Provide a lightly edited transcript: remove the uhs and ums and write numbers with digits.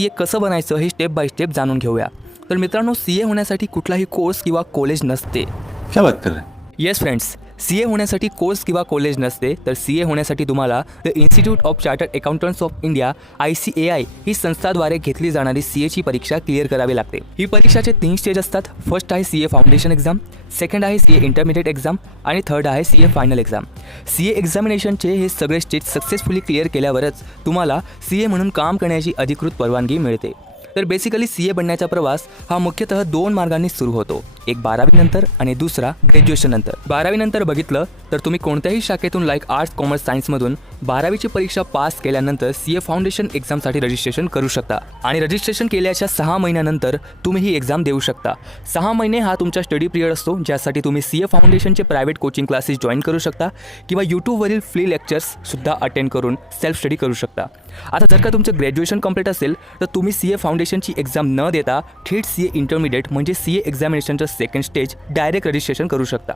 C ए कसं बनायचं हे स्टेप बाय स्टेप जाणून घेऊया. तर मित्रांनो, सी ए होण्यासाठी कुठलाही कोर्स किंवा कॉलेज नसते. क्या बात कर रहे हैं? येस फ्रेंड्स, सी ए होण्यासाठी कोर्स किंवा कॉलेज नसते. तर सी ए होण्यासाठी तुम्हाला the institute of chartered accountants of India ICAI ही संस्थाद्वारे घेतली जाणारी सी एची परीक्षा क्लिअर करावी लागते. ही परीक्षाचे 3 स्टेज असतात. फर्स्ट आहे C A foundation exam, second आहे सी ए इंटरमिडिएट एक्झाम आणि थर्ड आहे C A final exam. C A एक्झामिनेशनचे हे सगळे स्टेज सक्सेसफुली क्लिअर केल्यावरच तुम्हाला सी ए म्हणून काम करण्याची अधिकृत परवानगी मिळते. तर बेसिकली सी ए बनण्याचा प्रवास हा मुख्यतः 2 मार्गांनी सुरू होतो. एक 12वी नंतर आणि दुसरा ग्रॅज्युएशन नंतर. 12वी नंतर बघितलं तर तुम्ही कोणत्याही शाखेतून लाईक आर्ट्स, कॉमर्स, सायन्समधून 12वीची परीक्षा पास केल्यानंतर सी ए फाउंडेशन एक्झामसाठी रजिस्ट्रेशन करू शकता आणि रजिस्ट्रेशन केल्याच्या 6 महिन्यानंतर तुम्ही ही एक्झाम देऊ शकता. 6 महिने हा तुमचा स्टडी पिरियड असतो, ज्यासाठी तुम्ही सी ए फाउंडेशनचे प्रायव्हेट कोचिंग क्लासेस जॉईन करू शकता किंवा यूट्यूबवरील फ्री लेक्चर्ससुद्धा अटेंड करून सेल्फ स्टडी करू शकता. आता जर का तुमचं ग्रॅज्युएशन कंप्लीट असेल तर तुम्ही सी ए फाउंडेशनची एक्झाम न देता थेट सी ए इंटरमिडिएट म्हणजे सी ए एक्झामिनेशनचं सेकंड स्टेज डायरेक्ट रजिस्ट्रेशन करू शकता.